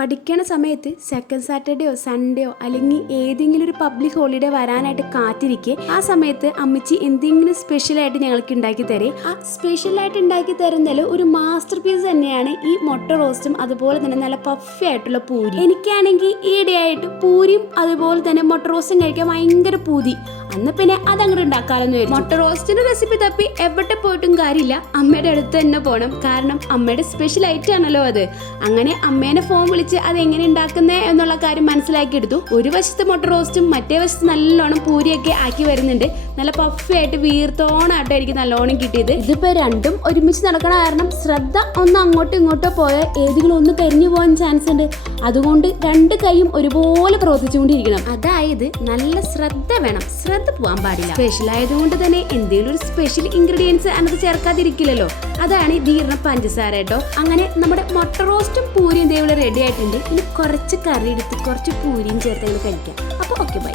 പഠിക്കണ സമയത്ത് സെക്കൻഡ് സാറ്റർഡേയോ സൺഡേയോ അല്ലെങ്കിൽ ഏതെങ്കിലും ഒരു പബ്ലിക് ഹോളിഡേ വരാനായിട്ട് കാത്തിരിക്കെ ആ സമയത്ത് അമ്മച്ചി എന്തെങ്കിലും സ്പെഷ്യലായിട്ട് ഞങ്ങൾക്ക് ഉണ്ടാക്കി തരേ. ആ സ്പെഷ്യലായിട്ട് ഉണ്ടാക്കി തരുന്നതിൽ ഒരു മാസ്റ്റർ പീസ് തന്നെയാണ് ഈ മുട്ട റോസ്റ്റും അതുപോലെ തന്നെ നല്ല പഫി ആയിട്ടുള്ള പൂരി. എനിക്കാണെങ്കിൽ ഈയിടെയായിട്ട് പൂരിയും അതുപോലെ തന്നെ മുട്ട റോസ്റ്റും കഴിക്കാൻ ഭയങ്കര പൂതി. അന്ന് പിന്നെ അതങ്ങോട്ട് ഉണ്ടാക്കാമെന്ന് വരും. മുട്ട റോസ്റ്റിന്റെ റെസിപ്പി തപ്പി എവിടെ പോയിട്ടും കാര്യമില്ല, അമ്മയുടെ അടുത്ത് തന്നെ പോകണം. കാരണം അമ്മയുടെ സ്പെഷ്യൽ ഐറ്റം ആണല്ലോ അത്. അങ്ങനെ അമ്മേനെ ഫോൺ വിളിച്ച് അത് എങ്ങനെ ഉണ്ടാക്കുന്നേ എന്നുള്ള കാര്യം മനസ്സിലാക്കി എടുത്തു. ഒരു വശത്ത് മുട്ട റോസ്റ്റും മറ്റേ വശത്ത് നല്ലോണം പൂരിയൊക്കെ ആക്കി വരുന്നുണ്ട്. നല്ല പഫി ആയിട്ട് വീർത്തോണാട്ടോ എനിക്ക് നല്ലോണം കിട്ടിയത്. ഇതിപ്പോ രണ്ടും ഒരുമിച്ച് നടക്കണ കാരണം ശ്രദ്ധ ഒന്ന് അങ്ങോട്ടോ ഇങ്ങോട്ടോ പോയാൽ ഏതെങ്കിലും ഒന്ന് കരിഞ്ഞു പോകാൻ ചാൻസ് ഉണ്ട്. അതുകൊണ്ട് രണ്ട് കൈയും ഒരുപോലെ പ്രവർത്തിച്ചുകൊണ്ടിരിക്കണം. അതായത് നല്ല ശ്രദ്ധ വേണം, ശ്രദ്ധ പോകാൻ പാടില്ല. സ്പെഷ്യൽ ആയതുകൊണ്ട് തന്നെ എന്തെങ്കിലും ഒരു സ്പെഷ്യൽ ഇൻഗ്രീഡിയൻസ് അതിനകത്ത് ചേർക്കാതിരിക്കില്ലല്ലോ. അതാണ് ഇതിരുന്ന പഞ്ചസാര കേട്ടോ. അങ്ങനെ നമ്മുടെ മുട്ട റോസ്റ്റും പൂരിയും ഇതേപോലെ റെഡി ആയിട്ടുണ്ട്. ഇനി കുറച്ച് കറി എടുത്ത് കുറച്ച് പൂരിയും ചേർത്ത് കഴിക്കാം. അപ്പോൾ ഓക്കെ, ബൈ.